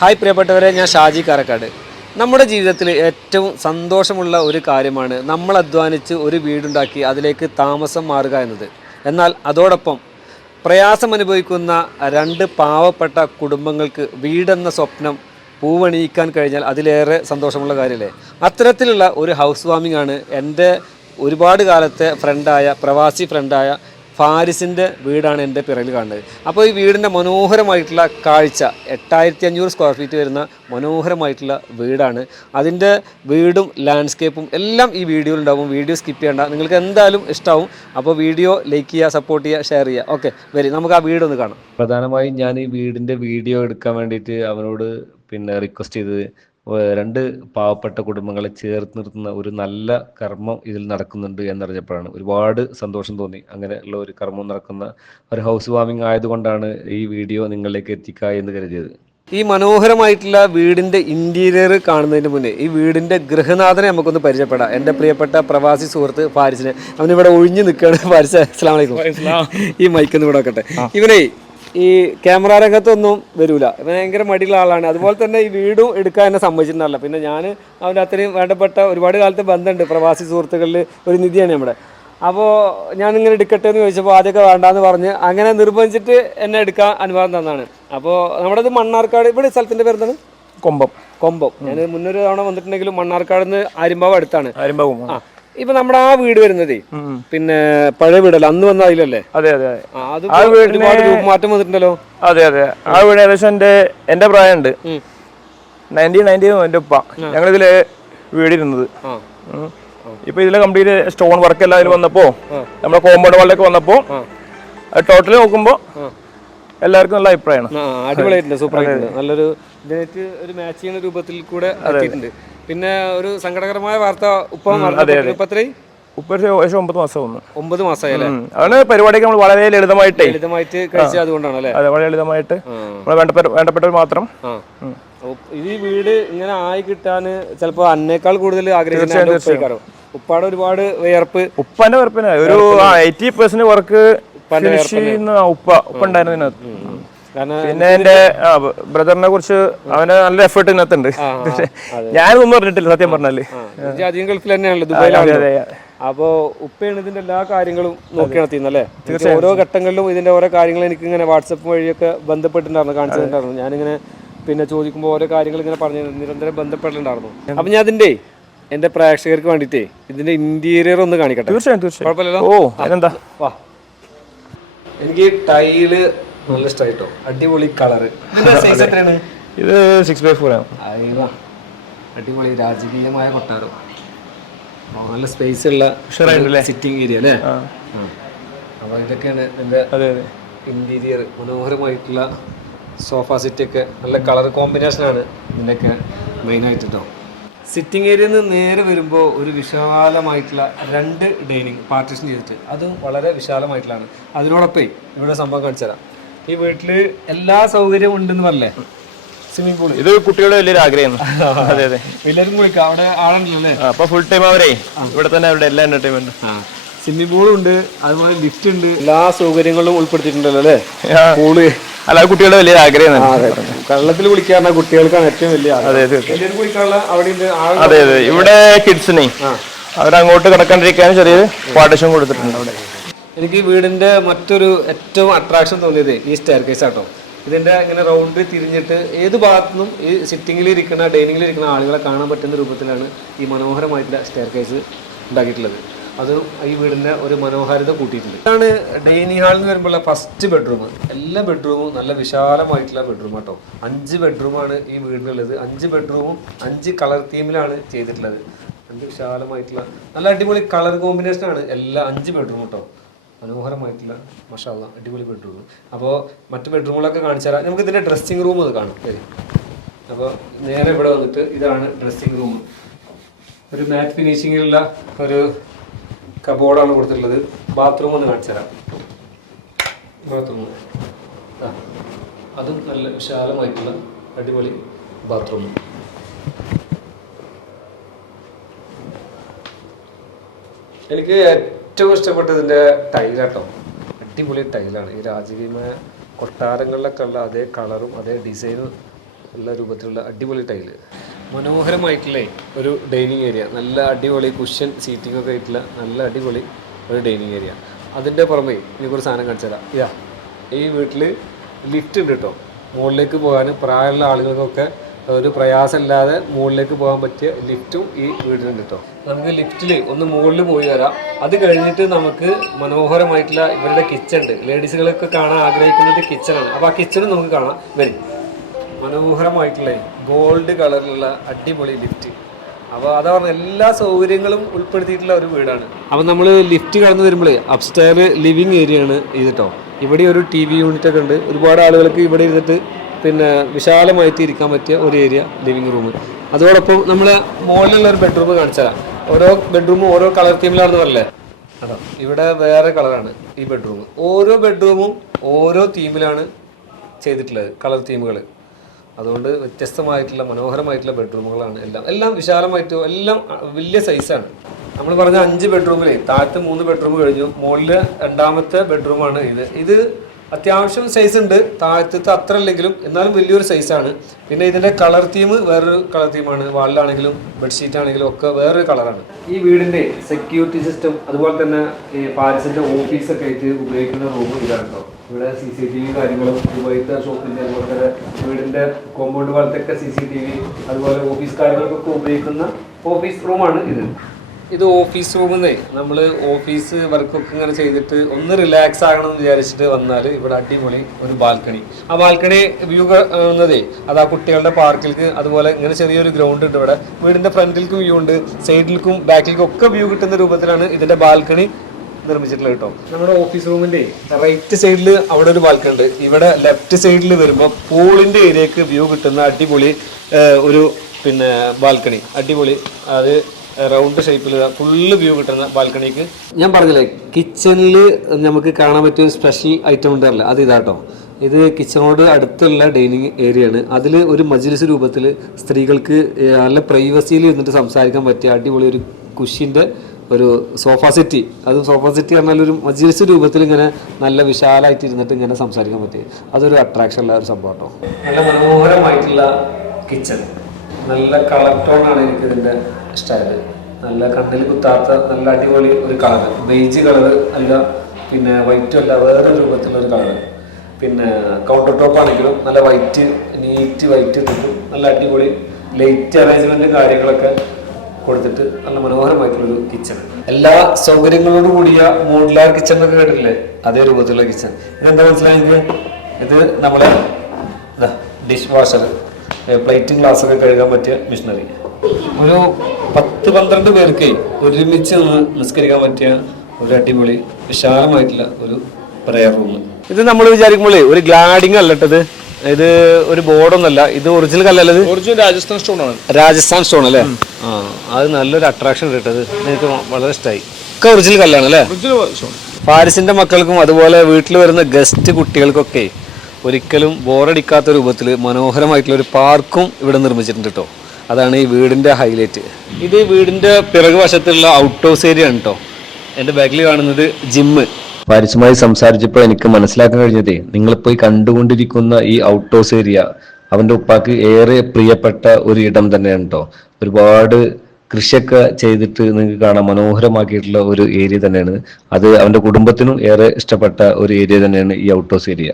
Hi പ്രിയപ്പെട്ടവരെ, ഞാൻ ഷാജി കാരക്കാട്. നമ്മുടെ ജീവിതത്തിൽ ഏറ്റവും സന്തോഷമുള്ള ഒരു കാര്യമാണ് നമ്മൾ അധ്വാനിച്ച് ഒരു വീടുണ്ടാക്കി അതിലേക്ക് താമസം മാറുക എന്നത്. എന്നാൽ അതോടൊപ്പം പ്രയാസം അനുഭവിക്കുന്ന രണ്ട് പാവപ്പെട്ട കുടുംബങ്ങൾക്ക് വീടെന്ന സ്വപ്നം പൂവണിയിക്കാൻ കഴിഞ്ഞാൽ അതിലേറെ സന്തോഷമുള്ള കാര്യമല്ലേ. അത്തരത്തിലുള്ള ഒരു ഹൗസ് വാമിംഗ് ആണ് എൻ്റെ ഒരുപാട് കാലത്തെ പ്രവാസി ഫ്രണ്ടായ ഫാരിസിൻ്റെ വീടാണ് എൻ്റെ പിറകിൽ കാണുന്നത്. അപ്പോൾ ഈ വീടിൻ്റെ മനോഹരമായിട്ടുള്ള കാഴ്ച, 8500 സ്ക്വയർ ഫീറ്റ് വരുന്ന മനോഹരമായിട്ടുള്ള വീടാണ്. അതിൻ്റെ വീടും ലാൻഡ്സ്കേപ്പും എല്ലാം ഈ വീഡിയോയിൽ ഉണ്ടാവും. വീഡിയോ സ്കിപ്പ് ചെയ്യേണ്ട, നിങ്ങൾക്ക് എന്തായാലും ഇഷ്ടമാവും. അപ്പോൾ വീഡിയോ ലൈക്ക് ചെയ്യുക, സപ്പോർട്ട് ചെയ്യുക, ഷെയർ ചെയ്യുക. ഓക്കെ, വരി നമുക്ക് ആ വീടൊന്ന് കാണാം. പ്രധാനമായും ഞാൻ ഈ വീടിൻ്റെ വീഡിയോ എടുക്കാൻ വേണ്ടിയിട്ട് അവനോട് റിക്വസ്റ്റ് ചെയ്തത് രണ്ട് പാവപ്പെട്ട കുടുംബങ്ങളെ ചേർത്ത് നിർത്തുന്ന ഒരു നല്ല കർമ്മം ഇതിൽ നടക്കുന്നുണ്ട് എന്നറിഞ്ഞപ്പോഴാണ് ഒരുപാട് സന്തോഷം തോന്നി. അങ്ങനെയുള്ള ഒരു കർമ്മം നടക്കുന്ന ഒരു ഹൗസ് വാമിംഗ് ആയതുകൊണ്ടാണ് ഈ വീഡിയോ നിങ്ങളിലേക്ക് എത്തിക്കുക എന്ന് കരുതിയത്. ഈ മനോഹരമായിട്ടുള്ള വീടിൻ്റെ ഇൻറ്റീരിയർ കാണുന്നതിന് മുന്നേ ഈ വീടിൻ്റെ ഗൃഹനാഥനെ നമുക്കൊന്ന് പരിചയപ്പെടാം. എൻ്റെ പ്രിയപ്പെട്ട പ്രവാസി സുഹൃത്ത് ഫാരിസിനെ. അവനിവിടെ ഒഴിഞ്ഞു നിൽക്കുകയാണ്. ഫാരിസ്, അസ്സലാമു അലൈക്കും. ഈ മൈക്കൊന്ന് ഇവിടെ വെക്കട്ടെ. ഇവനെ ഈ ക്യാമറ രംഗത്തൊന്നും വരൂല, ഭയങ്കര മടിയുള്ള ആളാണ്. അതുപോലെ തന്നെ ഈ വീടും എടുക്കാൻ എന്നെ സമ്മതിച്ചിട്ടുണ്ടല്ല. പിന്നെ ഞാൻ അവൻ്റെ അത്രയും വേണ്ടപ്പെട്ട ഒരുപാട് കാലത്തെ ബന്ധമുണ്ട്. പ്രവാസി സുഹൃത്തുക്കളിൽ ഒരു നിധിയാണ് നമ്മുടെ. അപ്പോൾ ഞാനിങ്ങനെ എടുക്കട്ടെ എന്ന് ചോദിച്ചപ്പോൾ ആദ്യമൊക്കെ വേണ്ടാന്ന് പറഞ്ഞ് അങ്ങനെ നിർബന്ധിച്ചിട്ട് എന്നെ എടുക്കാൻ അനുവാദം തന്നാണ്. അപ്പോൾ നമ്മുടെ ഇത് മണ്ണാർക്കാട്, ഇവിടെ സ്ഥലത്തിൻ്റെ പേരെന്താണ്? കൊമ്പം. ഞാൻ മുന്നൊരു തവണ വന്നിട്ടുണ്ടെങ്കിലും മണ്ണാർക്കാട് നിന്ന് ആര്യമ്പാവ് അടുത്താണ്. ആ, ഇപ്പൊ നമ്മുടെ ആ വീട് വരുന്നതേ പഴയ വീടല്ല, അന്ന് വന്ന അതിലല്ലേ? അതെ അതെ. അത് ഒരുപാട് മാറ്റം വന്നിട്ടുണ്ടല്ലോ. അതെ അതെ. ആ വീട് ഏകദേശം എന്റെ പ്രായമുണ്ട്. 1990 എന്റെ ഉപ്പ ഞങ്ങളിതില് വീടിരുന്നത്. ഇപ്പൊ ഇതിലെ കംപ്ലീറ്റ് സ്റ്റോൺ വർക്ക് എല്ലാം ഇതിൽ വന്നപ്പോ, നമ്മുടെ കോമ്പൗണ്ട് വാളിലേക്ക് വന്നപ്പോ ടോട്ടൽ നോക്കുമ്പോ എല്ലാവർക്കും നല്ല അഭിപ്രായമാണ്. അടിപൊളിയായിട്ടുണ്ട്, സൂപ്പർ ആയിട്ടുണ്ട്. നല്ലൊരു ഇതിലേക്ക് ഒരു മാച്ച് ചെയ്യുന്ന രൂപത്തിൽ കൂടെ എത്തിയിട്ടുണ്ട്. പിന്നെ ഒരു സങ്കടകരമായ വാർത്ത, ഉപ്പ ഏകദേശം 9 മാസം. 9 മാസമായല്ലേ? അതാണ് പരിപാടിക്ക് നമ്മൾ വളരെ ലളിതമായിട്ട് കഴിച്ചത്. അതുകൊണ്ടാണ് അല്ലേ? അതെ, വളരെ ലളിതമായിട്ട് വേണ്ടപ്പെട്ടവർ മാത്രം. ഈ വീട് ഇങ്ങനെ ആയി കിട്ടാന് ചിലപ്പോ അന്നേക്കാൾ കൂടുതൽ ആഗ്രഹിക്കാറോ? ഉപ്പാടെ ഒരുപാട് വിയർപ്പ്, ഉപ്പാന്റെ വിയർപ്പിന് ഒരു 80% വർക്ക് ഉപ്പ ഉണ്ടായിരുന്നു ഇതിനകത്ത്. പിന്നെ എന്റെ ബ്രദറിനെ കുറിച്ച് അവന് നല്ല എഫേർട്ട് ഇതിനകത്തുണ്ട്. ഞാനൊന്നും പറഞ്ഞിട്ടില്ല സത്യം പറഞ്ഞാല്. അധികം ഗൾഫിൽ തന്നെയാണല്ലോ, ദുബായിലാണ്. അപ്പോ ഉപ്പയാണ് ഇതിന്റെ എല്ലാ കാര്യങ്ങളും നോക്കി നടത്തിയെന്നല്ലേ? ഓരോ ഘട്ടങ്ങളിലും ഇതിന്റെ ഓരോ കാര്യങ്ങൾ എനിക്ക് ഇങ്ങനെ വാട്സപ്പ് വഴിയൊക്കെ ബന്ധപ്പെട്ടിട്ടുണ്ടായിരുന്നു, കാണിച്ചിട്ടുണ്ടായിരുന്നു. ഞാനിങ്ങനെ ചോദിക്കുമ്പോൾ ഓരോ കാര്യങ്ങൾ ഇങ്ങനെ പറഞ്ഞു നിരന്തരം ബന്ധപ്പെട്ടിട്ടുണ്ടായിരുന്നു. അപ്പൊ ഞാൻ അതിന്റെ എന്റെ പ്രേക്ഷകർക്ക് വേണ്ടിട്ടേ ഇതിന്റെ ഇന്റീരിയർ ഒന്ന് കാണിക്കട്ടെ? കുഴപ്പമില്ലല്ലോ. ഓ, അതെന്താ, വാ. എനിക്ക് ടൈല് നല്ല ഇഷ്ടമായിട്ടോ, അടിപൊളി കളറ്. സൈസ് എത്രയാണ് ഇത്? 6x4 ആണ്. അടിപൊളി രാജകീയമായ കൊട്ടാരം, നല്ല സ്പേസ് ഉള്ള സിറ്റിംഗ് ഏരിയ അല്ലേ? അപ്പൊ ഇതൊക്കെയാണ് എന്റെ ഇന്റീരിയർ. മനോഹരമായിട്ടുള്ള സോഫ സെറ്റ് ഒക്കെ, നല്ല കളർ കോമ്പിനേഷനാണ് ഇതിൻ്റെയൊക്കെ മെയിനായിട്ട് കേട്ടോ. സിറ്റിംഗ് ഏരിയയിൽ നിന്ന് നേരെ വരുമ്പോൾ ഒരു വിശാലമായിട്ടുള്ള 2 ഡൈനിങ് പാർട്ടീഷൻ ചെയ്തിട്ട്, അതും വളരെ വിശാലമായിട്ടുള്ളതാണ്. അതിനോടൊപ്പം ഇവിടെ സംഭവം കാണിച്ചു തരാം. ഈ വീട്ടില് എല്ലാ സൗകര്യവും ഉണ്ടെന്ന് പറഞ്ഞേ. സ്വിമ്മിംഗ് പൂൾ, ഇത് കുട്ടികളുടെ വലിയൊരു ആഗ്രഹമാണ്. അതെ അതെ, എല്ലാവരും കുളിക്കാം, അവിടെ ആളുണ്ടല്ലോ അല്ലേ? അപ്പൊ ഫുൾ ടൈം അവരെ ഇവിടെ തന്നെ അവരുടെ എല്ലാ എന്റർടൈൻമെന്റും. സ്വിമ്മിംഗ് പൂളും ഉണ്ട്, അതുപോലെ ലിഫ്റ്റ് ഉണ്ട്, എല്ലാ സൗകര്യങ്ങളും ഉൾപ്പെടുത്തിയിട്ടുണ്ടല്ലോ അല്ലേ? പൂള് അല്ല, കുട്ടികളുടെ വലിയൊരു ആഗ്രഹമാണ്. വെള്ളത്തിൽ കുളിക്കാറുണ്ട് കുട്ടികൾക്കാണ് ഏറ്റവും വലിയ. അതെ അതെ, കുളിക്കാനുള്ള അവിടെ. അതെ അതെ, ഇവിടെ കിഡ്സിനെ അവരങ്ങോട്ട് കിടക്കാണ്ടിരിക്കാൻ ചെറിയൊരു പാർട്ടീഷൻ കൊടുത്തിട്ടുണ്ട് അവിടെ. എനിക്ക് വീടിന്റെ മറ്റൊരു ഏറ്റവും അട്രാക്ഷൻ തോന്നിയത് ഈ സ്റ്റെയർ കേസ് ആട്ടോ. ഇതിന്റെ ഇങ്ങനെ റൗണ്ട് തിരിഞ്ഞിട്ട് ഏത് ഭാഗത്തുനിന്നും ഈ സിറ്റിംഗിൽ ഇരിക്കുന്ന ഡൈനിങ്ങിൽ ഇരിക്കുന്ന ആളുകളെ കാണാൻ പറ്റുന്ന രൂപത്തിലാണ് ഈ മനോഹരമായിട്ടുള്ള സ്റ്റെയർ കേസ് ഉണ്ടാക്കിയിട്ടുള്ളത്. അത് ഈ വീടിന്റെ ഒരു മനോഹാരിത കൂട്ടിയിട്ടുണ്ട്. ഇതാണ് ഡൈനിങ് ഹാളിൽ നിന്ന് വരുമ്പോഴുള്ള ഫസ്റ്റ് ബെഡ്റൂം. എല്ലാ ബെഡ്റൂമും നല്ല വിശാലമായിട്ടുള്ള ബെഡ്റൂം ആട്ടോ. 5 ബെഡ്റൂമാണ് ഈ വീടിനുള്ളത്. 5 ബെഡ്റൂമും 5 കളർ തീമിലാണ് ചെയ്തിട്ടുള്ളത്. 5 വിശാലമായിട്ടുള്ള നല്ല അടിപൊളി കളർ കോമ്പിനേഷനാണ് എല്ലാ 5 ബെഡ്റൂം കേട്ടോ. മനോഹരമായിട്ടുള്ള മാഷാ അല്ലാഹ് അടിപൊളി ബെഡ്റൂം. അപ്പോൾ മറ്റു ബെഡ്റൂമുകളൊക്കെ കാണിച്ചു തരാം. നമുക്ക് ഇതിൻ്റെ ഡ്രസ്സിങ് റൂം അത് കാണാം. ശരി, അപ്പോൾ നേരെ ഇവിടെ വന്നിട്ട് ഇതാണ് ഡ്രസ്സിങ് റൂം. ഒരു മാറ്റ് ഫിനിഷിങ്ങിലുള്ള ഒരു കബോർഡാണ് കൊടുത്തിട്ടുള്ളത്. ബാത്റൂം ഒന്ന് കാണിച്ചു തരാം. ബാത്റൂം അതും നല്ല വിശാലമായിട്ടുള്ള അടിപൊളി ബാത്റൂം. എനിക്ക് ഏറ്റവും ഇഷ്ടപ്പെട്ടതിൻ്റെ ടൈലാട്ടോ. അടിപൊളി ടൈലാണ്. ഈ രാജകീയമായ കൊട്ടാരങ്ങളിലൊക്കെ ഉള്ള അതേ കളറും അതേ ഡിസൈനും നല്ല രൂപത്തിലുള്ള അടിപൊളി ടൈല്. മനോഹരമായിട്ടുള്ള ഒരു ഡൈനിങ് ഏരിയ, നല്ല അടിപൊളി കുഷ്യൻ സീറ്റിംഗ് ഒക്കെ ആയിട്ടുള്ള നല്ല അടിപൊളി ഒരു ഡൈനിങ് ഏരിയ. അതിൻ്റെ പുറമെ എനിക്കൊരു സാധനം കാണിച്ചു തരാം. ഇതാ, ഈ വീട്ടിൽ ലിഫ്റ്റ് ഉണ്ട് കേട്ടോ. മുകളിലേക്ക് പോകാൻ പ്രായമുള്ള ആളുകൾക്കൊക്കെ ഒരു പ്രയാസമില്ലാതെ മുകളിലേക്ക് പോകാൻ പറ്റിയ ലിഫ്റ്റും ഈ വീട്ടിലുണ്ട് കേട്ടോ. നമുക്ക് ലിഫ്റ്റിൽ ഒന്ന് മുകളിൽ പോയി വരാം. അത് കഴിഞ്ഞിട്ട് നമുക്ക് മനോഹരമായിട്ടുള്ള ഇവരുടെ കിച്ചൺ ഉണ്ട്. ലേഡീസുകളൊക്കെ കാണാൻ ആഗ്രഹിക്കുന്നത് കിച്ചണാണ്. അപ്പോൾ ആ കിച്ചണും നമുക്ക് കാണാം. വരും, മനോഹരമായിട്ടുള്ള ഗോൾഡ് കളറിലുള്ള അടിപൊളി ലിഫ്റ്റ്. അപ്പോൾ അതാ പറഞ്ഞ എല്ലാ സൗകര്യങ്ങളും ഉൾപ്പെടുത്തിയിട്ടുള്ള ഒരു വീടാണ്. അപ്പോൾ നമ്മൾ ലിഫ്റ്റ് കടന്നു വരുമ്പോൾ അപ്സ്റ്റെയർ ലിവിങ് ഏരിയ ആണ് ഇത് കേട്ടോ. ഇവിടെ ഒരു TV യൂണിറ്റ് ഒക്കെ ഉണ്ട്. ഒരുപാട് ആളുകൾക്ക് ഇവിടെ ഇരുന്നിട്ട് പിന്നെ വിശാലമായിട്ട് ഇരിക്കാൻ പറ്റിയ ഒരു ഏരിയ, ലിവിങ് റൂം. അതോടൊപ്പം നമ്മൾ മുകളിലുള്ള ഒരു ബെഡ്റൂം കാണിച്ചാൽ ഓരോ ബെഡ്റൂമും ഓരോ കളർ തീമിലാണെന്ന് പറഞ്ഞല്ലേ. അതാ ഇവിടെ വേറെ കളറാണ് ഈ ബെഡ്റൂം. ഓരോ ബെഡ്റൂമും ഓരോ തീമിലാണ് ചെയ്തിട്ടുള്ളത്, കളർ തീമുകൾ. അതുകൊണ്ട് വ്യത്യസ്തമായിട്ടുള്ള മനോഹരമായിട്ടുള്ള ബെഡ്റൂമുകളാണ് എല്ലാം വിശാലമായിട്ട് എല്ലാം വലിയ സൈസാണ്. നമ്മൾ പറഞ്ഞ 5 ബെഡ്റൂമിൽ താഴത്ത് 3 ബെഡ്റൂം കഴിഞ്ഞു, മുകളിൽ 2ാമത്തെ ബെഡ്റൂമാണ് ഇത് അത്യാവശ്യം സൈസ് ഉണ്ട്. താഴത്തെ അത്ര അല്ലെങ്കിലും എന്നാലും വലിയൊരു സൈസാണ്. പിന്നെ ഇതിൻ്റെ കളർ തീം വേറൊരു കളർ തീമാണ്. വാളിലാണെങ്കിലും ബെഡ്ഷീറ്റ് ആണെങ്കിലും ഒക്കെ വേറൊരു കളറാണ്. ഈ വീടിൻ്റെ സെക്യൂരിറ്റി സിസ്റ്റം അതുപോലെ തന്നെ ഈ പാരിസിൻ്റെ ഓഫീസൊക്കെ ആയിട്ട് ഉപയോഗിക്കുന്ന റൂം ഇതാണ് കേട്ടോ. ഇവിടെ CCTV കാര്യങ്ങളും ദുബൈത്തെ ഷോപ്പിൻ്റെ അതുപോലെ തന്നെ വീടിൻ്റെ കോമ്പൗണ്ട് ഭാഗത്തൊക്കെ CCTV അതുപോലെ ഓഫീസ് കാര്യങ്ങൾക്കൊക്കെ ഉപയോഗിക്കുന്ന ഓഫീസ് റൂമാണ് ഇത് ഓഫീസ് റൂമെന്നേ നമ്മൾ ഓഫീസ് വർക്കൊക്കെ ഇങ്ങനെ ചെയ്തിട്ട് ഒന്ന് റിലാക്സ് ആകണം എന്ന് വിചാരിച്ചിട്ട് വന്നാൽ ഇവിടെ അടിപൊളി ഒരു ബാൽക്കണി. ആ ബാൽക്കണി വ്യൂ എന്നതേ അത് ആ കുട്ടികളുടെ പാർക്കിലേക്ക് അതുപോലെ ഇങ്ങനെ ചെറിയൊരു ഗ്രൗണ്ട് ഉണ്ട്. ഇവിടെ വീടിൻ്റെ ഫ്രണ്ടിലേക്കും വ്യൂ ഉണ്ട്, സൈഡിലേക്കും ബാക്കിലേക്കും ഒക്കെ വ്യൂ കിട്ടുന്ന രൂപത്തിലാണ് ഇതിൻ്റെ ബാൽക്കണി നിർമ്മിച്ചിട്ടുള്ളത് കേട്ടോ. നമ്മുടെ ഓഫീസ് റൂമിൻ്റെ റൈറ്റ് സൈഡിൽ അവിടെ ഒരു ബാൽക്കണി ഉണ്ട്. ഇവിടെ ലെഫ്റ്റ് സൈഡിൽ വരുമ്പോൾ പൂളിൻ്റെ ഏരിയക്ക് വ്യൂ കിട്ടുന്ന അടിപൊളി ഒരു പിന്നെ ബാൽക്കണി, അടിപൊളി. അത് റൗണ്ട് ഷേപ്പിൽ ഫുള്ള് വ്യൂ കിട്ടുന്ന ബാൽക്കണിക്ക് ഞാൻ പറഞ്ഞില്ലേ കിച്ചണിൽ നമുക്ക് കാണാൻ പറ്റിയ ഒരു സ്പെഷ്യൽ ഐറ്റം ഉണ്ടല്ല, അത് ഇതാട്ടോ. ഇത് കിച്ചണോട് അടുത്തുള്ള ഡൈനിങ് ഏരിയ ആണ്. അതിൽ ഒരു മജ്ലിസ് രൂപത്തിൽ സ്ത്രീകൾക്ക് നല്ല പ്രൈവസിയിൽ ഇരുന്നിട്ട് സംസാരിക്കാൻ പറ്റിയ അടിപൊളി ഒരു കുഷ്യൻ്റെ ഒരു സോഫ സെറ്റി. അത് സോഫ സെറ്റി പറഞ്ഞാൽ ഒരു മജ്ലിസ് രൂപത്തിൽ ഇങ്ങനെ നല്ല വിശാലമായിട്ട് ഇരുന്നിട്ട് ഇങ്ങനെ സംസാരിക്കാൻ പറ്റി. അതൊരു അട്രാക്ഷൻ ഉള്ള ഒരു സംഭവം കേട്ടോ. നല്ല മനോഹരമായിട്ടുള്ള കിച്ചൺ, നല്ല കളർ ടോണാണ് എനിക്ക് ഇതിൻ്റെ സ്റ്റൈല്. നല്ല കണ്ണിൽ കുത്താത്ത നല്ല അടിപൊളി ഒരു കളർ, ബേജ് കളർ അല്ല, പിന്നെ വൈറ്റും അല്ല, വേറെ രൂപത്തിലുള്ള ഒരു കളർ. പിന്നെ കൗണ്ടർ ടോപ്പ് ആണെങ്കിലും നല്ല വൈറ്റ്, നീറ്റ് വൈറ്റ് കിട്ടും. നല്ല അടിപൊളി ലൈറ്റ് അറേഞ്ച്മെൻറ്റും കാര്യങ്ങളൊക്കെ കൊടുത്തിട്ട് നല്ല മനോഹരമായിട്ടുള്ളൊരു കിച്ചൺ. എല്ലാ സൗകര്യങ്ങളോട് കൂടിയ മോഡുലാർ കിച്ചൺ എന്നൊക്കെ കേട്ടിട്ടില്ലേ, അതേ രൂപത്തിലുള്ള കിച്ചൺ. ഇതെന്താ മനസ്സിലായെങ്കിൽ ഇത് നമ്മളെ ഡിഷ് വാഷർ, പ്ലേറ്റും ഗ്ലാസ്സൊക്കെ കഴുകാൻ പറ്റിയ മിഷനറി. ഒരു 10-12 പേർക്ക് ഒരുമിച്ച് നിസ്കരിക്കാൻ പറ്റിയ ഒരു അടിപൊളി വിശാലമായിട്ടുള്ള ഒരു പ്രയർ റൂം. ഇത് നമ്മൾ വിചാരിക്കുമ്പോൾ ഒരു ഗ്ലാഡിങ് അല്ലട്ടത്, ഇത് ഒരു ബോർഡൊന്നല്ല, ഇത് ഒറിജിനൽ കല്ലല്ല, ഇത് രാജസ്ഥാൻ സ്റ്റോൺ ആണ്. രാജസ്ഥാൻ സ്റ്റോൺ അല്ലേ? ആ, അത് നല്ലൊരു അട്രാക്ഷൻ കിട്ടത്, എനിക്ക് വളരെ ഇഷ്ടമായി. ഒക്കെ ഒറിജിനൽ കല്ലാണ് അല്ലേ? പാരിസിന്റെ മക്കൾക്കും അതുപോലെ വീട്ടിൽ വരുന്ന ഗസ്റ്റ് കുട്ടികൾക്കൊക്കെ ഒരിക്കലും ബോറടിക്കാത്ത രൂപത്തിൽ മനോഹരമായിട്ടുള്ള ഒരു പാർക്കും ഇവിടെ നിർമ്മിച്ചിട്ടുണ്ട് കേട്ടോ. അതാണ് ഈ വീടിൻ്റെ ഹൈലൈറ്റ്. ഇത് വീടിൻ്റെ പിറകു വശത്തുള്ള ഔട്ട് ഹൗസ് ഏരിയ ആണ് കേട്ടോ. എൻ്റെ ബാക്കിൽ കാണുന്നത് ജിമ്മ്. പാരിസുമായി സംസാരിച്ചപ്പോൾ എനിക്ക് മനസ്സിലാക്കാൻ കഴിഞ്ഞതേ, നിങ്ങളിപ്പോൾ കണ്ടുകൊണ്ടിരിക്കുന്ന ഈ ഔട്ട് ഹൗസ് ഏരിയ അവൻ്റെ ഉപ്പാക്ക് ഏറെ പ്രിയപ്പെട്ട ഒരു ഇടം തന്നെയാണ് കേട്ടോ. ഒരുപാട് കൃഷിയൊക്കെ ചെയ്തിട്ട് നിങ്ങൾക്ക് കാണാൻ മനോഹരമാക്കിയിട്ടുള്ള ഒരു ഏരിയ തന്നെയാണ് അത്. അവൻ്റെ കുടുംബത്തിനും ഏറെ ഇഷ്ടപ്പെട്ട ഒരു ഏരിയ തന്നെയാണ് ഈ ഔട്ട് ഹൗസ് ഏരിയ.